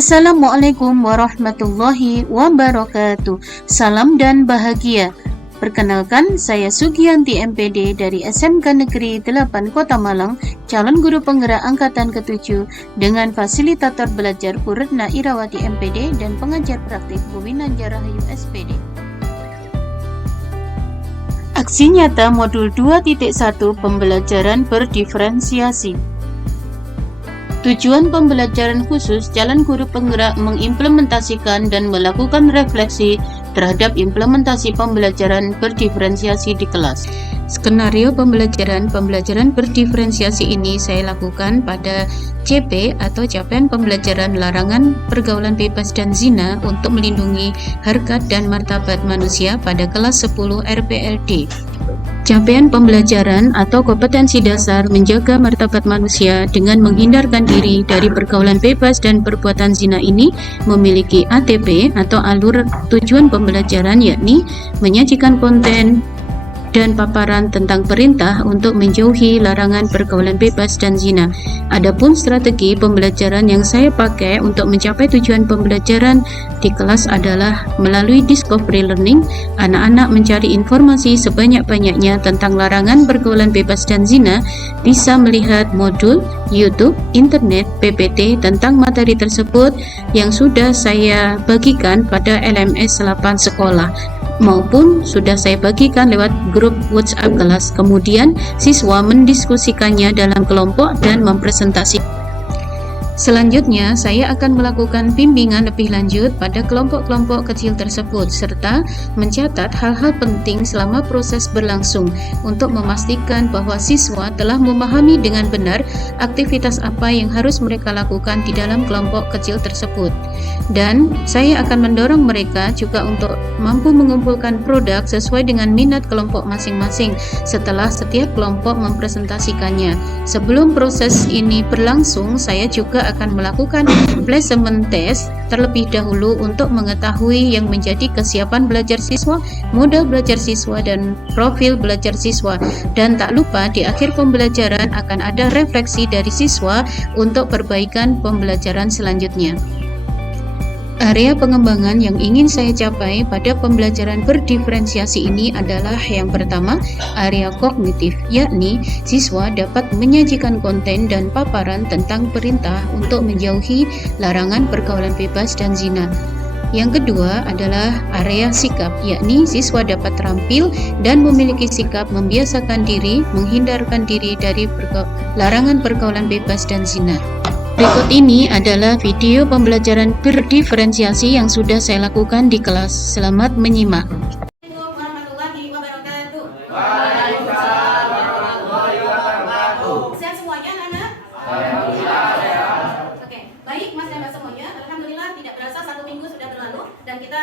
Assalamualaikum warahmatullahi wabarakatuh. Salam dan bahagia. Perkenalkan, saya Sugianti MPD dari SMK Negeri 8 Kota Malang, calon guru penggerak angkatan ke-7 dengan fasilitator belajar Bu Retna Irawati MPD dan pengajar praktik Bu Winanjar Rahayu SPD. Aksi nyata modul 2.1 pembelajaran berdiferensiasi. Tujuan pembelajaran khusus calon guru penggerak mengimplementasikan dan melakukan refleksi terhadap implementasi pembelajaran berdiferensiasi di kelas. Skenario pembelajaran berdiferensiasi ini saya lakukan pada CP atau Capaian Pembelajaran Larangan Pergaulan Bebas dan Zina untuk melindungi harkat dan martabat manusia pada kelas 10 RPLD. Capaian pembelajaran atau kompetensi dasar menjaga martabat manusia dengan menghindarkan diri dari pergaulan bebas dan perbuatan zina ini memiliki ATP atau alur tujuan pembelajaran, yakni menyajikan konten dan paparan tentang perintah untuk menjauhi larangan pergaulan bebas dan zina. Adapun strategi pembelajaran yang saya pakai untuk mencapai tujuan pembelajaran di kelas adalah melalui discovery learning. Anak-anak mencari informasi sebanyak-banyaknya tentang larangan pergaulan bebas dan zina, bisa melihat modul, YouTube, internet, PPT tentang materi tersebut yang sudah saya bagikan pada LMS 8 sekolah, maupun sudah saya bagikan lewat grup WhatsApp kelas. Kemudian siswa mendiskusikannya dalam kelompok dan mempresentasikan. Selanjutnya, saya akan melakukan bimbingan lebih lanjut pada kelompok-kelompok kecil tersebut, serta mencatat hal-hal penting selama proses berlangsung untuk memastikan bahwa siswa telah memahami dengan benar aktivitas apa yang harus mereka lakukan di dalam kelompok kecil tersebut. Dan saya akan mendorong mereka juga untuk mampu mengumpulkan produk sesuai dengan minat kelompok masing-masing setelah setiap kelompok mempresentasikannya. Sebelum proses ini berlangsung, saya juga akan melakukan placement test terlebih dahulu untuk mengetahui yang menjadi kesiapan belajar siswa, modal belajar siswa, dan profil belajar siswa. Dan tak lupa di akhir pembelajaran akan ada refleksi dari siswa untuk perbaikan pembelajaran selanjutnya. Area pengembangan yang ingin saya capai pada pembelajaran berdiferensiasi ini adalah yang pertama, area kognitif, yakni siswa dapat menyajikan konten dan paparan tentang perintah untuk menjauhi larangan pergaulan bebas dan zina. Yang kedua adalah area sikap, yakni siswa dapat terampil dan memiliki sikap membiasakan diri, menghindarkan diri dari larangan pergaulan bebas dan zina. Berikut ini adalah video pembelajaran berdiferensiasi yang sudah saya lakukan di kelas. Selamat menyimak. Assalamualaikum warahmatullahi wabarakatuh. Waalaikumsalam warahmatullahi wabarakatuh. Sehat semuanya, anak-anak? Alhamdulillah sehat. Oke, baik Mas dan Mbak semuanya. Alhamdulillah tidak berasa 1 minggu sudah berlalu dan kita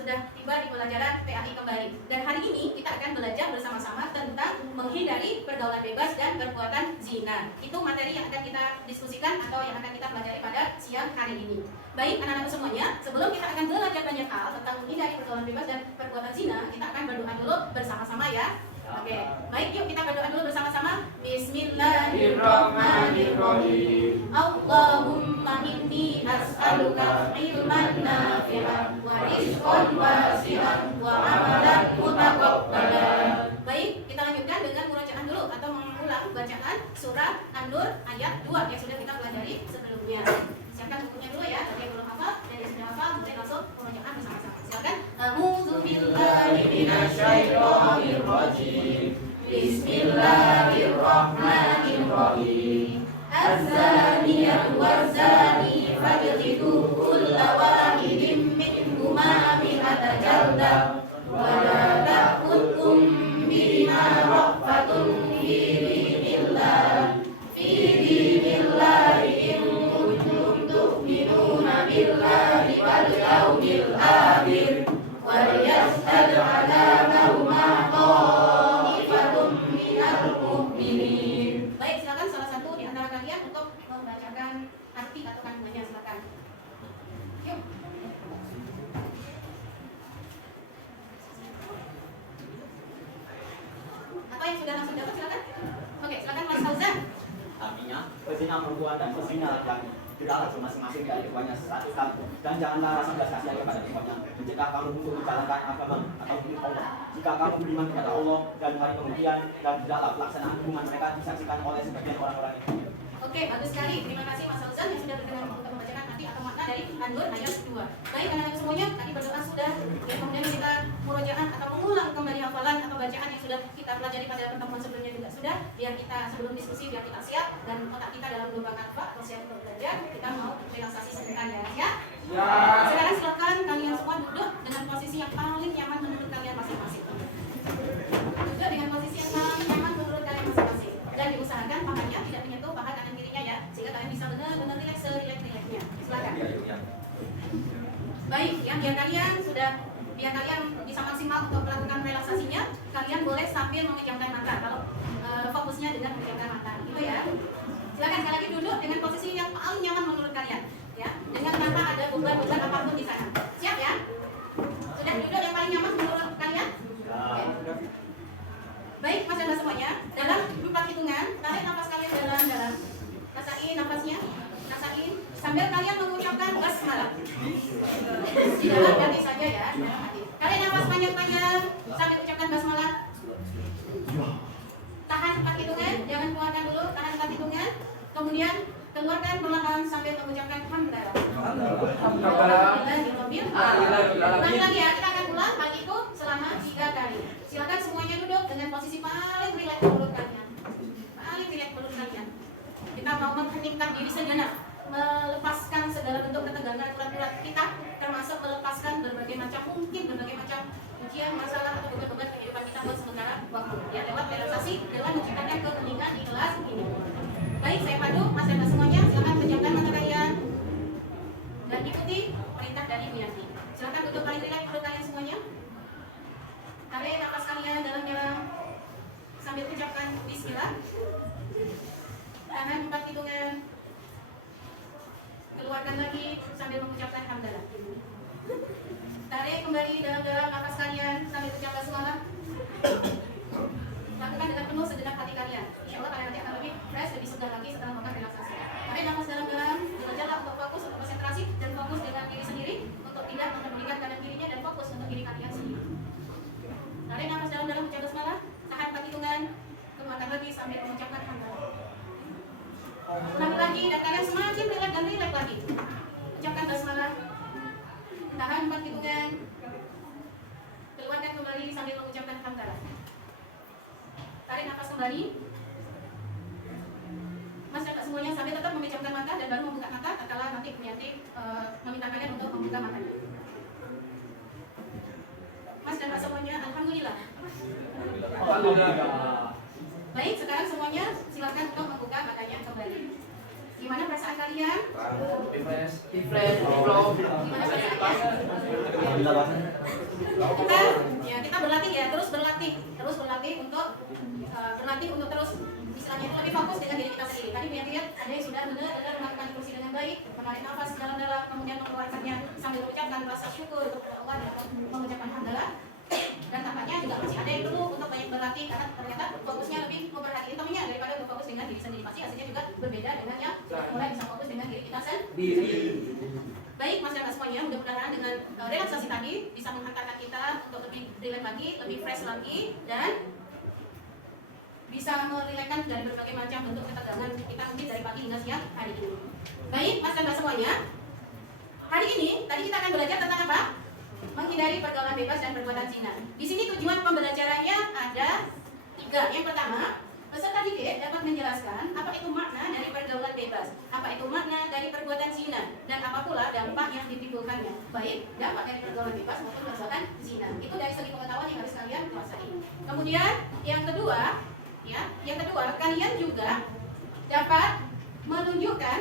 sudah tiba di pelajaran PAI kembali. Dan hari ini kita akan belajar bersama-sama tentang menghindari pergaulan bebas dan perbuatan zina. Itu materi yang akan kita diskusikan atau yang akan kita pelajari pada siang hari ini. Baik anak-anak semuanya, sebelum kita akan belajar banyak hal tentang menghindari pergaulan bebas dan perbuatan zina, kita akan berdoa dulu bersama-sama ya. Oke, baik yuk kita berdoa dulu bersama-sama. Bismillahirrahmanirrahim. Allahumma inni as'aluka ilman nafi'an wa rizqan wasi'an wa amalan mutaqabbalan. Baik, kita lanjutkan dengan murajaah dulu atau mengulang bacaan surah An-Nur ayat 2 yang sudah kita pelajari sebelumnya. Siapkan bukunya dulu ya, bagi yang belum hafal dan yang sudah hafal mulai langsung murajaah bersama-sama. Silakan. A'udzu billahi minasyaitonir rajim. Bismillahirrahmanirrahim. Az-zaniyatu waz-zani fajlidu kulla wahidin minhuma mi'ata jaldah wa la ta'khudhukum bihima ra'fatun fi dinillah in kuntum tu'minuna billahi wal yawmil akhir wal yas'al 'adabahuma ta'ifatun minal mu'minin. Baik, silakan salah satu di antara kalian untuk membacakan arti atau kandungannya, silakan. Yuk. Atau yang sudah langsung dapat silakan. Oke, silakan Mas Fauzan. Artinya, pezina perempuan dan pezina laki-laki berala masing-masing dari keduanya satu. Dan janganlah rasa belas kasihan kepada ikhwannya, mencegah kamu untuk menjalankan agama atau hukum Allah. Jika kamu beriman kepada Allah dan hari kemudian, dan tidaklah pelaksanaan hubungan mereka disaksikan oleh sebagian orang-orang itu. Oke, bagus sekali. Terima kasih Mas Fauzan yang sudah berkenan untuk membacakan nanti atau makna dari An-Nur ayat 2. Baik, anak-anak semuanya, tadi berdoa sudah. Ya, kemudian kita murojaah atau mengulang kembali hafalan atau bacaan yang sudah kita pelajari pada pertemuan sebelumnya juga sudah. Biar kita sebelum diskusi biar kita siap dan otak kita dalam gelombang apa atau siap untuk belajar. Kita mau relaksasi sebentar ya, ya. Sekarang silakan kalian semua duduk dengan posisi yang paling nyaman menurut kalian masing-masing. Duduk dengan posisi yang paling nyaman menurut kalian masing-masing. Dan diusahakan pahannya tidak menyentuh paha kanan kirinya ya, sehingga kalian bisa benar-benar rileks serileks-rileksnya. Silakan. Baik, ya biar kalian bisa maksimal untuk melakukan relaksasinya, kalian boleh sambil memejamkan mata kalau fokusnya dengan memejamkan mata, gitu ya. Silakan sekali lagi duduk dengan posisi yang paling nyaman menurut kalian, ya, dengan tanpa ada beban-beban apapun di sana. Siap ya? Sudah duduk yang paling nyaman menurut kalian? Oke. Baik, Mas dan Mbak semuanya, dalam 4 hitungan, tarik nafas kalian dalam-dalam. Rasain nafasnya, rasain sambil kalian mengucapkan basmalah. Di dalam hati saja ya, di dalam hati. Tarik nafas panjang-panjang sambil ucapkan basmalah. Tahan 4 hitungan, jangan keluarkan dulu, tahan 4 hitungan. Kemudian keluarkan perlahan sambil mengucapkan hamdalah. Ulangi lagi ya, kita akan ulang hal itu selama 3 kali. Silakan semuanya duduk dengan posisi paling rileks menurut kalian. Paling rileks menurut kalian. Kita mau mengheningkan diri sejenak, melepaskan segala bentuk ketegangan urat-urat kita, termasuk melepaskan berbagai macam ujian, masalah atau beban-beban kehidupan kita buat sementara waktu. Ya, lewat relaksasi dengan menciptakan keheningan di kelas ini. Baik, saya padu, Mas dan Mbak semuanya, silakan pejamkan mata kalian dan ikuti perintah dari Bu Yanti. Silakan duduk paling rileks menurut kalian semuanya. Tarik nafas kalian dalam-dalam sambil ucapkan bismillah. Tahan 4 hitungan. Keluarkan lagi sambil mengucapkan hamdalah. Tarik kembali dalam-dalam nafas kalian sambil ucapkan basmalah. Lakukan dengan penuh segenap hati kalian. Insya Allah kalian nanti akan lebih fresh, lebih segar lagi setelah melakukan relaksasi. Tarik nafas dalam-dalam, belajarlah untuk fokus, untuk konsentrasi dan fokus dengan diri sendiri, untuk tidak mempedulikan kanan kirinya dan fokus untuk diri kalian sendiri. Tarik nafas dalam-dalam, ucap basmalah, tahan 4 hitungan, keluarkan lagi sambil mengucapkan hamdalah. Ulangi lagi dan kalian semakin rileks dan rileks lagi. Ucapkan basmalah, tahan 4 hitungan, keluarkan kembali sambil mengucapkan hamdalah. Tarik nafas kembali. Mas dan Mbak semuanya sambil tetap memejamkan mata dan baru membuka mata tatkala nanti Bu Yanti meminta kalian untuk membuka matanya. Mas dan Mbak semuanya, alhamdulillah. Baik, sekarang semuanya silakan untuk membuka matanya kembali. Gimana perasaan kalian? Gimana perasaannya? Kita berlatih ya, terus berlatih untuk terus istilahnya itu lebih fokus dengan diri kita sendiri. Tadi lihat ada yang sudah benar-benar melakukan fungsi dengan baik, menarik nafas dalam-dalam, kemudian mengeluarkannya sambil mengucapkan rasa syukur kepada Allah dan mengucapkan hamdalah. Dan tampaknya juga masih ada yang perlu untuk banyak berlatih karena ternyata fokusnya lebih memperhatikan temannya daripada berfokus dengan diri sendiri. Pasti hasilnya juga berbeda dengan yang mulai bisa fokus dengan diri kita sendiri. Baik, Mas dan Mbak semuanya, mudah-mudahan dengan relaksasi tadi bisa menghantarkan kita untuk lebih rileks lagi, lebih fresh lagi, dan bisa merilekskan dari berbagai macam bentuk ketegangan kita mungkin dari pagi hingga siang hari ini. Baik, Mas dan Mbak semuanya, hari ini tadi kita akan belajar tentang apa? Menghindari pergaulan bebas dan perbuatan zina. Di sini tujuan pembelajarannya ada 3. Yang pertama, peserta didik dapat menjelaskan apa itu makna dari pergaulan bebas, apa itu makna dari perbuatan zina, dan apa pula dampak yang ditimbulkannya, baik dampak dari pergaulan bebas maupun perbuatan zina. Itu dari segi pengetahuan yang harus kalian kuasai. Kemudian yang kedua, kalian juga dapat menunjukkan,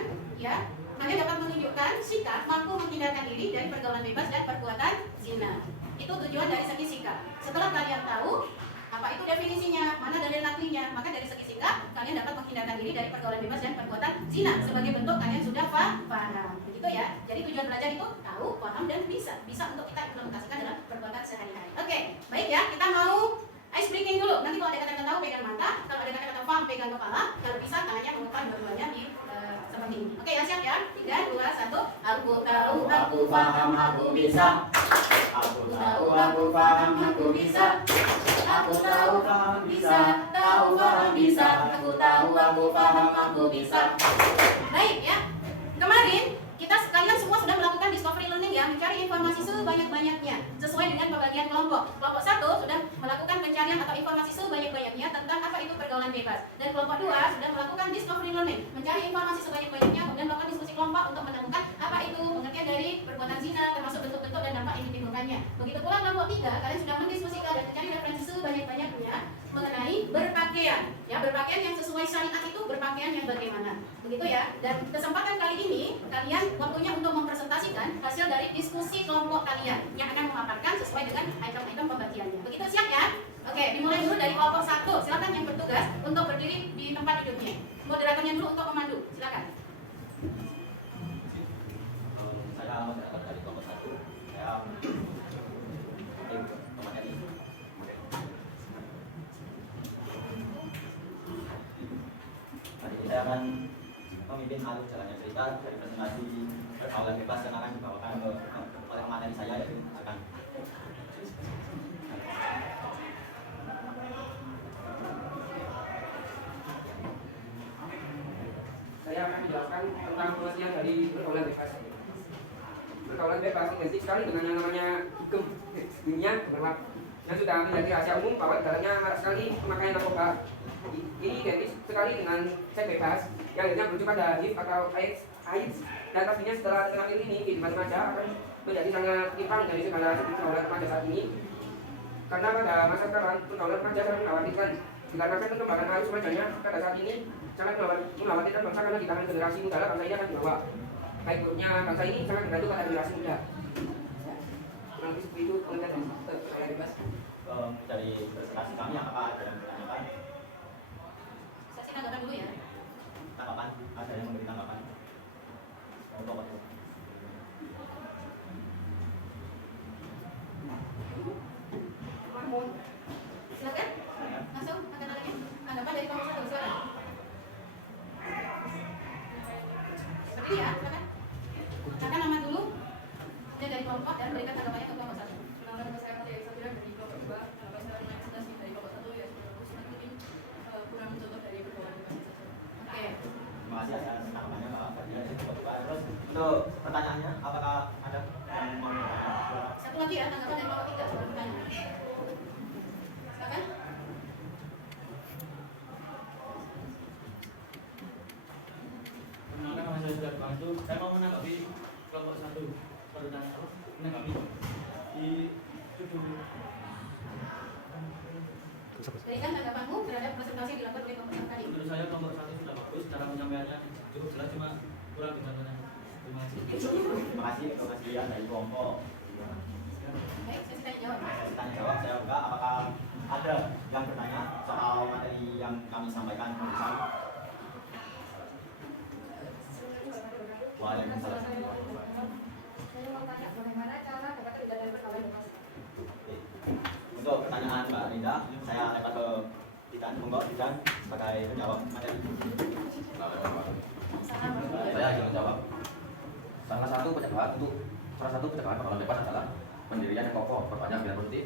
kalian dapat menunjukkan sikap mampu menghindarkan diri dari pergaulan bebas dan perbuatan zina. Itu tujuan dari segi sikap. Setelah kalian tahu apa itu definisinya, mana dalil naklinya, maka dari segi sikap kalian dapat menghindarkan diri dari pergaulan bebas dan perbuatan zina. Sebagai bentuk kalian sudah paham, begitu ya. Jadi tujuan belajar itu tahu, paham, dan bisa untuk kita implementasikan dalam perbuatan sehari-hari. Oke, baik ya. Kita mau ice breaking dulu. Nanti kalau ada kata-kata tahu pegang mata, kalau ada kata-kata paham pegang kepala, kalau bisa tangannya memutar dua-duanya di seperti ini. Oke ya, siap ya? 3, 2, 1. Aku tahu, aku paham, aku bisa. Aku tahu, aku paham, aku bisa. Aku tahu, paham, bisa. Tahu, paham, bisa. Aku tahu, aku paham, aku bisa. Baik ya. Kemarin kita sekalian semua sudah melakukan discovery learning ya, mencari informasi sebanyak-banyaknya sesuai dengan pembagian kelompok. Kelompok 1 sudah melakukan pencarian atau informasi sebanyak-banyaknya tentang apa itu pergaulan bebas. Dan kelompok 2 sudah melakukan discovery learning, mencari informasi sebanyak-banyaknya dan melakukan diskusi kelompok untuk menemukan apa itu pengertian dari perbuatan zina, termasuk bentuk-bentuk dan dampak yang ditimbulkannya. Begitu pula kelompok 3, kalian sudah mendiskusikan dan mencari referensi sebanyak-banyaknya mengenai berpakaian. Ya, berpakaian yang sesuai syariat itu berpakaian yang bagaimana. Begitu ya. Dan kesempatan kali ini kalian waktunya untuk mempresentasikan hasil dari diskusi kelompok kalian yang akan memaparkan sesuai dengan item-item pembagiannya. Begitu, siap ya? Oke, dimulai dulu dari kelompok 1. Silakan yang bertugas untuk berdiri di tempat duduknya. Moderatornya dulu untuk memandu. Silakan. Saya moderator dari kelompok 1. Saya kelompoknya ini. Hari ini saya akan memimpin alur jalannya cerita dari presentasi pergaulan bebas yang akan dibawakan oleh materi saya, yaitu akan Saya akan menjelaskan tentang pengertian dari pergaulan bebas. Pergaulan bebas identik sekali dengan yang namanya hukum dunia gemerlap yang sudah menjadi rahasia umum bahwa di dalamnya marak sekali pemakaian narkoba. Ini identik sekali dengan seks bebas yang akhirnya berujung pada HIV atau AIDS, dan pastinya setelah terakhir ini kehidupan remaja akan menjadi sangat timpang dari segala pergaulan remaja saat ini, karena pada masa sekarang pergaulan remaja sangat mengkhawatirkan dikarenakan perkembangan arus remajanya pada saat ini sangat mengkhawatirkan bangsa, karena di tangan generasi muda bangsa ini akan dibawa. Baik buruknya bangsa ini sangat bergantung pada generasi muda. Kurang lebih seperti itu pengertian dari pergaulan bebas. Dari presentasi kami, apakah ada yang bertanyakan? Sesi tanggapan dulu ya. Tanggapan? Ada yang memberi tanggapan? Untuk apa? Silakan. Langsung akan ada tanggapan dari kelompok 1. Silakan. Berdiri ya, silakan. Silakan nama dulu. Kemudian dari kelompok dan berikan tanggapannya ke kelompok 1. Nama saya Maria Isabella dari kelompok 2. Nama saya representasi dari kelompok 1 ya, mungkin kurang mencontoh dari pergaulan bebas. Oke. Terima kasih atas tanggapannya Pak Fadia dari kelompok 2. Terus untuk pertanyaannya, apakah ada yang mau bertanya? Satu lagi ya, tanggapan dari kelompok 3 sebelum bertanya. Silakan. Perkenalkan, nama saya sudah dibantu. Saya mau menanggapi kelompok 1. Menanggapi di tujuh. Berikan tanggapanmu terhadap presentasi yang dilakukan oleh kelompok 1 tadi. Menurut saya kelompok 1 sudah bagus, cara penyampaiannya cukup jelas, cuma kurang disampaikan. Terima kasih. Terima kasih untuk Mas Dian dari kelompok. Baik, sesi tanya jawab. Saya tanya jawab, saya buka apakah ada yang bertanya soal materi yang kami sampaikan barusan? Waalaikumsalam. Saya mau tanya bagaimana cara dapat tidak dari pergaulan bebas. Oke. Untuk pertanyaan Mbak Rinda, saya lempar ke Tidan, monggo Tidan sebagai penjawab materi. Saya ingin menjawab. Salah satu pencegahan pergaulan bebas adalah pendirian yang kokoh, perbanyak bilan positif,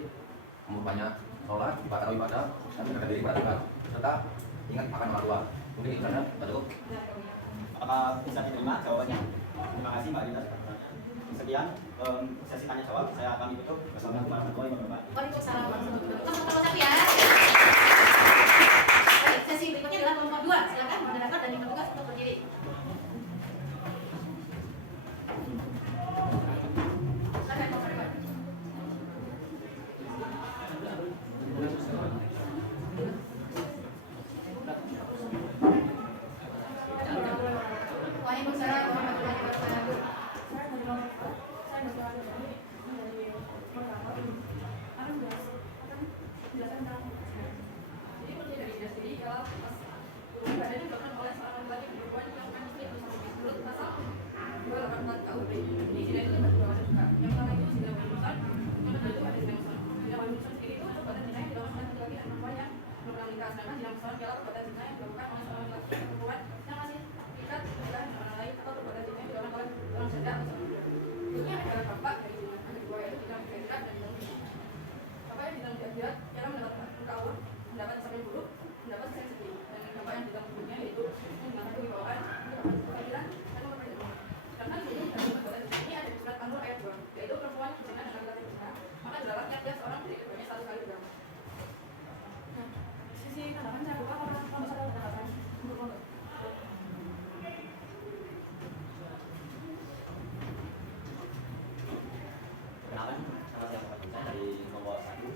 memperbanyak sholat, tarawih ibadah, dan menjaga diri pada Tuhan, serta ingat akan orang tua. Mungkin itu saja, sudah cukup. Apakah bisa diterima jawabannya? Terima kasih Mbak Rinda sudah bertanya. Sekian sesi tanya jawab, saya akan tutup. Wassalamualaikum warahmatullahi wabarakatuh. Waalaikumsalam warahmatullahi wabarakatuh. Kelompok 1 ya. Baik, sesi berikutnya adalah kelompok 2. Silakan moderator dan yang bertugas untuk berdiri. Silakan kelompok 2. Waalaikumsalam warahmatullahi wabarakatuh. Saya dari kelompok 2. Saya berdoa dari pertama. Akan menjelaskan tentang jadi penting dari diri sendiri kalau pas badannya dilakukan oleh seorang laki perempuan yang melakukan istri adalah dampak dari hubungan yang kedua yaitu bidang akhirat dan bidang dunia. Dampak yang bidang akhirat ialah mendapat muka Allah, mendapat kesaksian buruk, mendapat kesaksian sedih. Dan dampak yang bidang dunia yaitu menghilangkan kewibawaan, mendapat keadilan dan memperbaiki. Karena sebelum dalam perbuatan ini ada di surat An-Nur ayat 2, yaitu perempuan yang berzina dengan laki-laki berzina, maka adalah tiap-tiap seorang dari keduanya 1 kali berzina. Nah, sisi kandungan saya buka kalau misalnya ada kata untuk Perkenalkan, nama saya Muhammad Hussein dari nomor 1.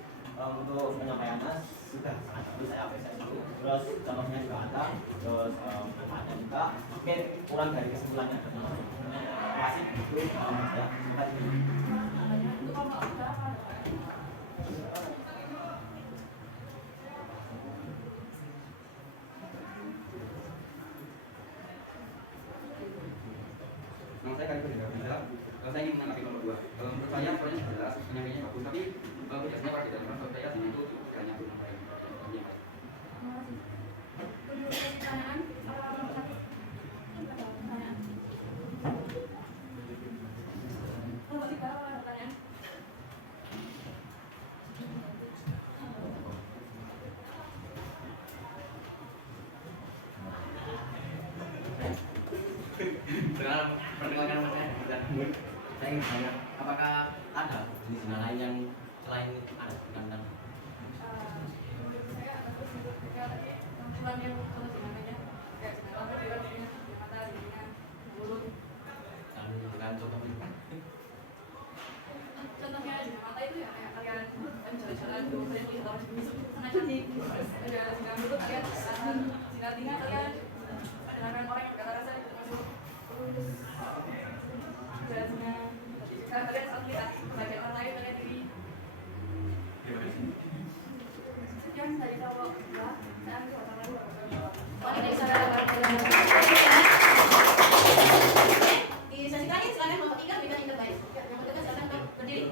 Untuk penyampaiannya sudah sangat bagus, saya apresiasi dulu. Terus contohnya juga ada, terus manfaatnya juga. Mungkin kurang dari kesimpulannya. Terima kasih. Itu saya. Terima kasih. untuk kelompok kita apa? Nama saya Khalifah Hendra Rizal. Saya ingin menanggapi nomor 2. Menurut saya soalnya jelas, penyampaiannya bagus, tapi biasanya pas tidak menurut saya di situ kiranya belum sampai. Terima kasih. Untuk pertanyaan, apa pertanyaan? Kelompok kita apa pertanyaan? Perkenalkan nama saya Bukan. Saya ingin bertanya, apakah ada jenis zina lain yang selain ada dengan Menurut saya ada terus untuk kayak tadi kumpulan yang kalau namanya kayak zina lampu, zina mata, zina mulut. dan dengan contoh itu? Contohnya zina mata itu ya kayak kalian jalan-jalan dulu kalian lihat orang sangat cantik. Ada zina mulut kalian zina telinga kalian mendengarkan orang yang berkata rasa itu termasuk. Terus ada zina ketika kalian saat lihat bagian orang lain kalian diri. Sekian dari kelompok kedua. Saya ambil orang lain. Waalaikumsalam warahmatullahi wabarakatuh. Di sesi terakhir silakan kelompok 3 berikan yang terbaik. Yang ketiga silakan berdiri.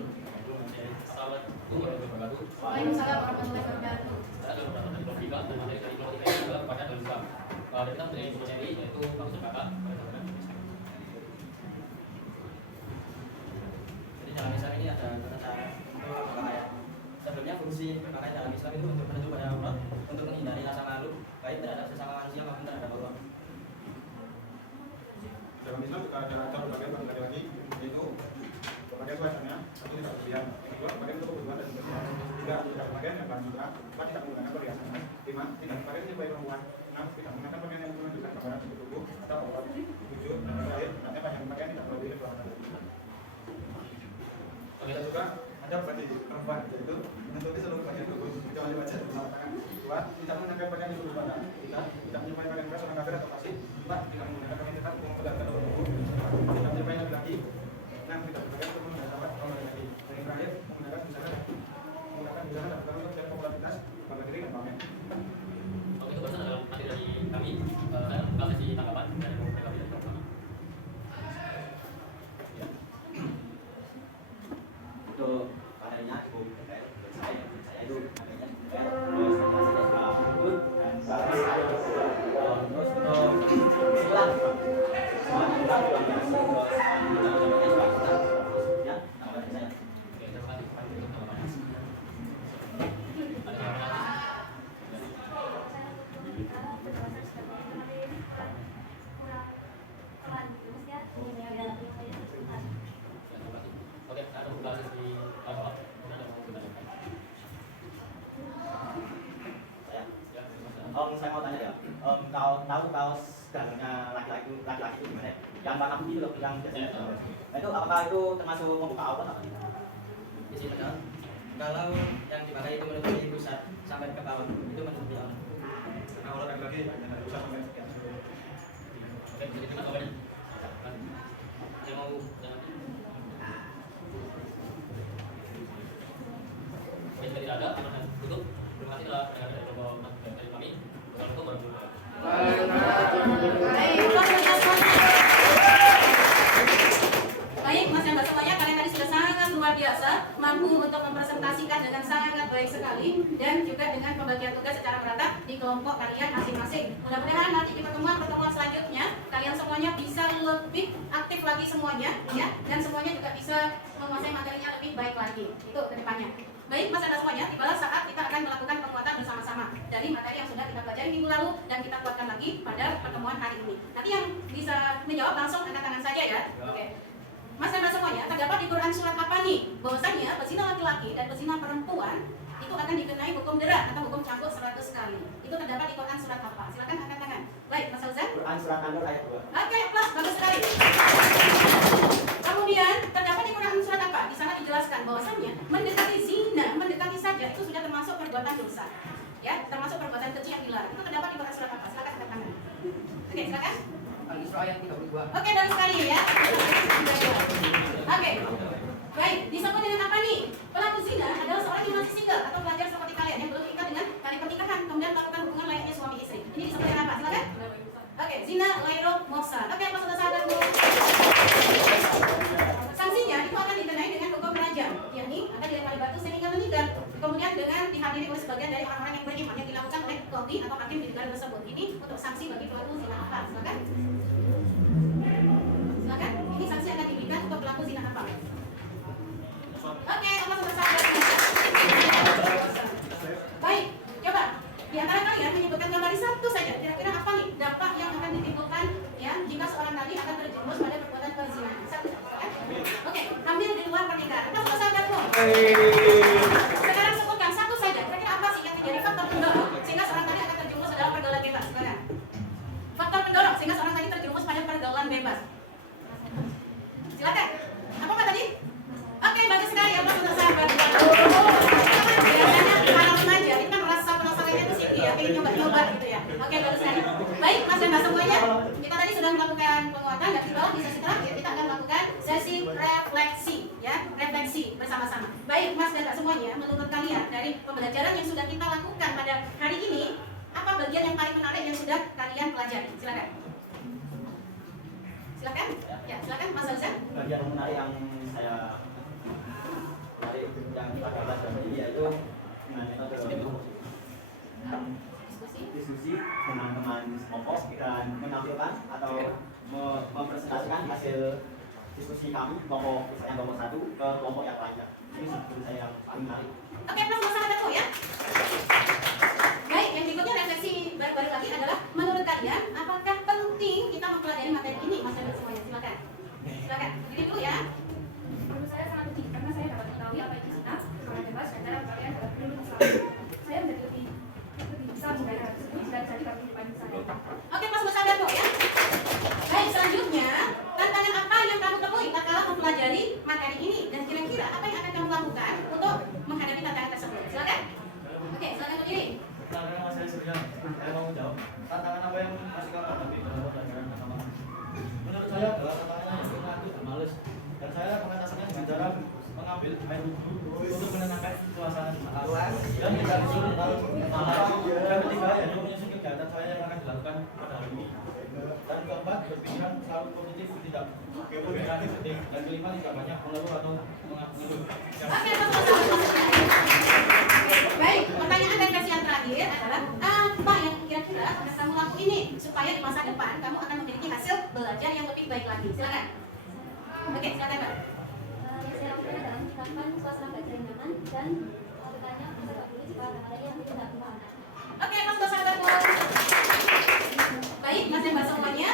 Assalamualaikum warahmatullahi wabarakatuh. Waalaikumsalam warahmatullahi wabarakatuh. Saya adalah beberapa dari kelompok 3 dan materi dari kelompok 3 ini adalah kepada dalam Islam. Dan kita mempunyai buku seri yaitu Kamus Bakat. Jadi dalam Islam ini ada tata cara untuk berpakaian. Sebelumnya fungsi berpakaian dalam Islam itu untuk menuju pada Allah, untuk menghindari rasa malu baik terhadap sesama manusia maupun terhadap Allah. Dalam Islam juga ada cara berpakaian bagi laki-laki, yaitu berpakaian sewajarnya, satu tidak berlebihan, yang kedua berpakaian untuk kebutuhan dan kebersihan, tiga tidak berpakaian yang bahan sutra, empat tidak menggunakan perhiasan, lima tidak berpakaian sebagai perempuan, enam tidak menggunakan pakaian yang menunjukkan gambaran bentuk tubuh atau aurat, tujuh dan yang terakhir hendaknya pakaian pakaian tidak melebihi kedua mata. Ada juga ada bagi perempuan, yaitu menutupi seluruh bagian tubuh kecuali wajah dan telapak tangan. Dua, tidak menggunakan pakaian di seluruh badan. Tiga, tidak menyukai pakaian keras orang kafir atau fasik. Empat, tidak menggunakan pakaian ketat untuk memperlihatkan seluruh tubuh. Tidak menyukai laki-laki. Enam, tidak berpakaian untuk menggunakan sahabat kaum laki-laki. Dan yang terakhir, menggunakan busana dan pakaian untuk mencari popularitas, bangga diri dan pamer. Oke, itu barusan adalah materi dari kami. Saya buka sesi tanggapan dari mereka dari kelompok kami. Untuk materinya cukup detail menurut saya itu materinya detail, terus informasinya juga bagus dan bagus. Terus untuk kesimpulan semua kita luar biasa, terus kita juga kita ya tanggapan saya. Oke, terima kasih. Tanggapannya. Ada yang lain? Oke, saya akan buka sesi tanggapan. Kemudian ada yang mau ditanyakan. Saya Ya, silakan. saya mau tanya ya, kau tahu kaos gantengnya laki-laki itu gimana ya? Yang warna putih itu loh, yang biasanya. Nah, itu apakah itu termasuk membuka aurat atau tidak? Isi benar. Kalau yang dipakai itu menutupi pusat sampai ke bawah, itu menutupi aurat. Karena kalau laki-laki hanya bisa sampai sekian. Oke, jadi terima jawabannya. Yang mau jangan. Oke, jika tidak ada, terima tutup. Terima kasih telah mendengarkan dari kelompok dari kami. Assalamualaikum warahmatullahi wabarakatuh. Baik, Mas dan Mbak semuanya, kalian tadi sudah sangat luar biasa. berasa, mampu untuk mempresentasikan dengan sangat baik sekali, dan juga dengan pembagian tugas secara merata di kelompok kalian masing-masing. Mudah-mudahan nanti di pertemuan-pertemuan selanjutnya kalian semuanya bisa lebih aktif lagi semuanya, ya, dan semuanya juga bisa menguasai materinya lebih baik lagi. Itu kedepannya. Baik, Mas Anda semuanya, tibalah saat kita akan melakukan penguatan bersama-sama dari materi yang sudah kita pelajari minggu lalu dan kita kuatkan lagi pada pertemuan hari ini. Nanti yang bisa menjawab langsung angkat tangan saja ya. Oke. Mas Anda semuanya, terdapat di Quran surat apa nih? Bahwasanya pezina laki-laki dan pezina perempuan itu akan dikenai hukum derat atau hukum cambuk 100 kali. Itu terdapat di Quran surat apa? Silakan angkat tangan. Baik, Mas Fauzan. Quran surat An-Nur ayat 2. Oke, plus bagus sekali. Kemudian terdapat di Quran surat apa? Di sana dijelaskan bahwasanya mendekati zina, mendekati saja itu sudah termasuk perbuatan dosa. Ya, termasuk perbuatan keji yang dilarang. Itu terdapat di Quran surat apa? Silakan angkat tangan. Oke, silakan. Al-Isra ayat 32. Oke, bagus sekali ya. Oke. Baik, disebut dengan apa nih? Pelaku zina adalah seorang yang masih single atau pelajar seperti kalian yang belum terikat dengan tali pernikahan kemudian melakukan hubungan layaknya suami istri. Ini disebut dengan apa? Silakan. Oke, zina ghairu muhsan. Oke, apa saudara-saudaraku? Sanksinya itu akan dikenai dengan hukum rajam, yakni akan dilempari batu sehingga meninggal. Kemudian dengan dihadiri oleh sebagian dari orang-orang yang beriman yang dilakukan oleh qadhi atau hakim di negara tersebut. Ini untuk sanksi bagi pelaku zina apa? Silakan. Silakan. Ini sanksi akan diberikan untuk pelaku zina apa? Oke, apa saudara-saudaraku? Baik, coba di antara kalian menyebutkan gambar satu saja. Kira-kira apa nih dampak yang akan ditimbulkan ya jika seorang tadi akan terjerumus pada perbuatan perzinahan? Satu, kan? Oke, hamil di luar pernikahan. Apa saudara-saudaraku? Sekarang sebutkan satu saja. Kira-kira apa sih yang menjadi faktor pendorong sehingga seorang tadi akan terjerumus dalam pergaulan bebas? Silakan. Faktor pendorong sehingga seorang tadi terjerumus pada pergaulan bebas. Silakan. Apa tadi? Oke, bagus sekali ya Mas untuk sahabat. Biasanya para remaja itu kan rasa penasarannya itu tinggi ya, pengen nyoba-nyoba gitu ya. Oke, bagus sekali. Baik, Mas dan Mbak semuanya, kita tadi sudah melakukan penguatan dan di bawah di sesi terakhir kita akan melakukan sesi refleksi ya, refleksi bersama-sama. Baik, Mas dan Mbak semuanya, menurut kalian dari pembelajaran yang sudah kita lakukan pada hari ini, apa bagian yang paling menarik yang sudah kalian pelajari? Silakan. Silakan. Ya, silakan Mas Fauzan. Bagian menarik yang saya menarik yang kita belajar ini yaitu dengan metode diskusi teman-teman kelompok dan menampilkan atau mempresentasikan hasil diskusi kami kelompok misalnya kelompok 1 ke kelompok yang lainnya. Ini sebetulnya saya yang paling menarik. Oke, plus masalahku ya. Baik, yang berikutnya refleksi baru lagi adalah menurut kalian apakah penting kita mempelajari materi ini, Mas dan semuanya? Silakan. Silakan. Diri dulu ya. Menurut saya sangat penting karena saya dapat mengetahui apa itu zina, sekolah bebas, dan cara kalian dapat berlindung Islam. Saya menjadi lebih bisa mengenai hal tersebut dan jadi kami di depan saya. Oke, Mas bersabarku ya. Baik, selanjutnya tantangan apa yang kamu temui tatkala mempelajari materi ini dan kira-kira apa yang akan kamu lakukan untuk menghadapi tantangan tersebut? Silakan. Oke, silakan berdiri. Tantangan Mas Surya, saya mau jawab. Tantangan apa yang masih kamu hadapi dalam pembelajaran agama? Menurut saya adalah tantangannya yang karena aku males dan saya mengatasinya dengan cara mengambil air wudhu untuk menenangkan suasana awan dan tidak disuruh malam. Dan ketiga yaitu menyusun kegiatan saya yang akan dilakukan pada hari ini. Dan keempat berpikiran selalu positif, tidak negatif. Dan kelima tidak banyak mengeluh atau mengeluh. Oke, baik, pertanyaan dan kasih yang terakhir adalah apa yang kira-kira akan kamu lakukan ini supaya di masa depan kamu akan memiliki hasil belajar yang lebih baik lagi? Silakan. Oke, silakan Mbak. Yang saya lakukan adalah menciptakan suasana belajar yang nyaman dan bertanya tidak boleh jika ada hal yang tidak paham. Oke, Mas bersabarku. Baik, Mas dan Mbak semuanya,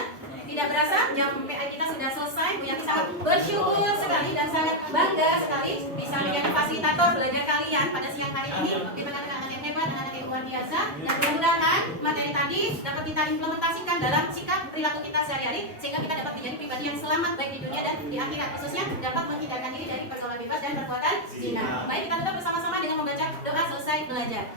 tidak berasa jam PA kita sudah selesai. Bu Yati sangat bersyukur sekali dan sangat bangga sekali bisa menjadi fasilitator belajar kalian pada siang hari ini di tengah-tengah anak yang hebat, anak yang luar biasa. Dan mudah-mudahan materi tadi dapat kita implementasikan dalam sikap perilaku kita sehari-hari sehingga kita dapat menjadi pribadi yang selamat baik di dunia dan di akhirat, khususnya dapat menghindarkan diri dari pergaulan bebas dan perbuatan zina. Baik, kita tutup bersama-sama dengan membaca doa selesai belajar.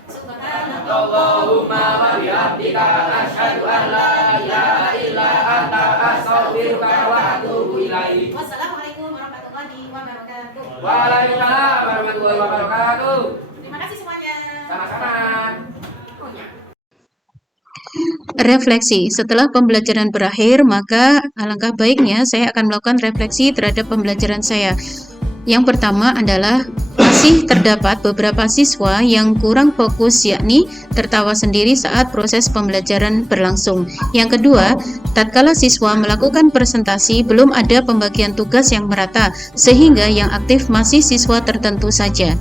Allahumma wa bihamdika asyhadu an la ilaha illa anta astaghfiruka wa atubu ilaik. Wassalamualaikum warahmatullahi wabarakatuh. Waalaikumsalam warahmatullahi wabarakatuh. Terima kasih semuanya. Sama-sama. Refleksi. Setelah pembelajaran berakhir, maka alangkah baiknya saya akan melakukan refleksi terhadap pembelajaran saya. Yang pertama adalah masih terdapat beberapa siswa yang kurang fokus, yakni tertawa sendiri saat proses pembelajaran berlangsung. Yang kedua, tatkala siswa melakukan presentasi belum ada pembagian tugas yang merata, sehingga yang aktif masih siswa tertentu saja.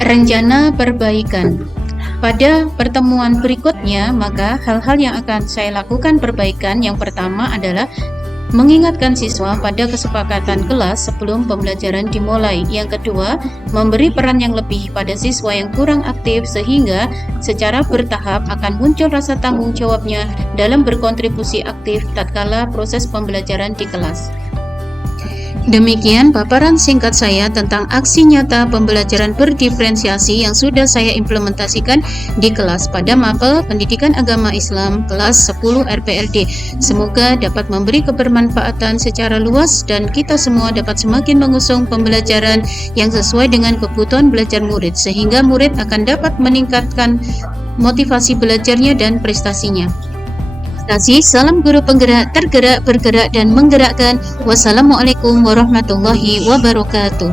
Rencana perbaikan. Pada pertemuan berikutnya, maka hal-hal yang akan saya lakukan perbaikan yang pertama adalah mengingatkan siswa pada kesepakatan kelas sebelum pembelajaran dimulai. Yang kedua, memberi peran yang lebih pada siswa yang kurang aktif sehingga secara bertahap akan muncul rasa tanggung jawabnya dalam berkontribusi aktif tatkala proses pembelajaran di kelas. Demikian paparan singkat saya tentang aksi nyata pembelajaran berdiferensiasi yang sudah saya implementasikan di kelas pada mapel Pendidikan Agama Islam kelas 10 RPLD. Semoga dapat memberi kebermanfaatan secara luas dan kita semua dapat semakin mengusung pembelajaran yang sesuai dengan kebutuhan belajar murid, sehingga murid akan dapat meningkatkan motivasi belajarnya dan prestasinya. Salam guru penggerak, tergerak, bergerak, dan menggerakkan. Wassalamualaikum warahmatullahi wabarakatuh.